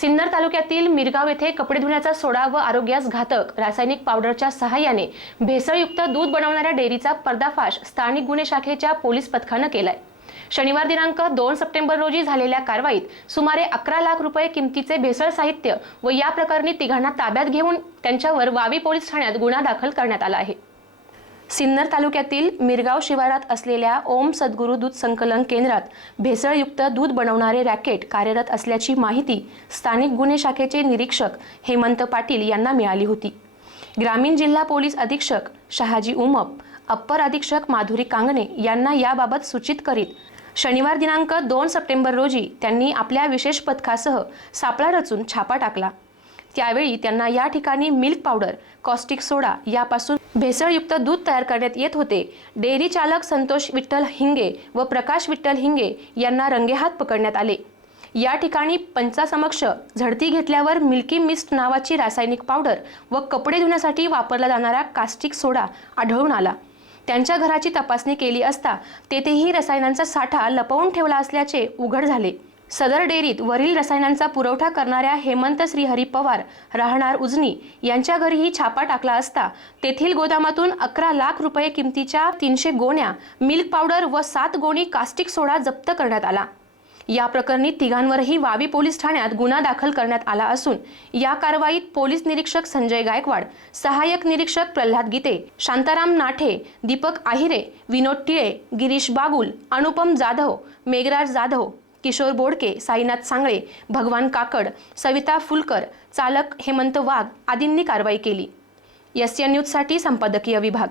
सिन्नर तालुक्यातील मिरगाव येथे कपडे धुण्याचा सोडा व आरोग्यास घातक रासायनिक पावडरच्या सहाय्याने भेसळयुक्त दूध बनवणाऱ्या डेअरीचा पर्दाफाश स्थानिक गुन्हे शाखेच्या पोलीस पथकानं केलाय. शनिवार दिनांक दोन सप्टेंबर रोजी झालेल्या कारवाईत सुमारे अकरा लाख रुपये किमतीचे भेसळ साहित्य व या प्रकरणी तिघांना ताब्यात घेऊन त्यांच्यावर वावी पोलीस ठाण्यात गुन्हा दाखल करण्यात आला आहे. सिन्नर तालुक्यातील मिरगाव शिवारात असलेल्या ओम सद्गुरू दूध संकलन केंद्रात भेसळयुक्त दूध बनवणारे रॅकेट कार्यरत असल्याची माहिती स्थानिक गुन्हे शाखेचे निरीक्षक हेमंत पाटील यांना मिळाली होती. ग्रामीण जिल्हा पोलीस अधीक्षक शहाजी उमप अप्पर अधीक्षक माधुरी कांगणे यांना याबाबत सूचित करीत शनिवार दिनांक दोन सप्टेंबर रोजी त्यांनी आपल्या विशेष पथकासह सापळा रचून छापा टाकला. त्यावेळी त्यांना या ठिकाणी मिल्क पावडर कॉस्टिक सोडा यापासून भेसळयुक्त दूध तयार करण्यात येत होते. डेअरी चालक संतोष विठ्ठल हिंगे व प्रकाश विठ्ठल हिंगे यांना रंगेहात पकडण्यात आले. या ठिकाणी पंचासमक्ष झडती घेतल्यावर मिल्की मिस्ट नावाची रासायनिक पावडर व कपडे धुण्यासाठी वापरला जाणारा कास्टिक सोडा आढळून आला. त्यांच्या घराची तपासणी केली असता तेथेही रसायनांचा साठा लपवून ठेवला असल्याचे उघड झाले. सदर डेअरीत वरील रसायनांचा पुरवठा करणाऱ्या हेमंत श्रीहरी पवार राहणार उजनी यांच्या घरीही छापा टाकला असता तेथील गोदामातून अकरा लाख रुपये किमतीच्या तीनशे गोण्या मिल्क पावडर व सात गोणी कास्टिक सोडा जप्त करण्यात आला. या प्रकरणी तिघांवरही वावी पोलीस ठाण्यात गुन्हा दाखल करण्यात आला असून या कारवाईत पोलीस निरीक्षक संजय गायकवाड सहाय्यक निरीक्षक प्रल्हाद गीते शांताराम नाठे दीपक आहिरे विनोद टिळे गिरीश बागुल अनुपम जाधव मेघराज जाधव किशोर बोडके साईनाथ सांगळे भगवान काकड सविता फुलकर चालक हेमंत वाघ आदींनी कारवाई केली. एस एन न्यूजसाठी संपादकीय विभाग.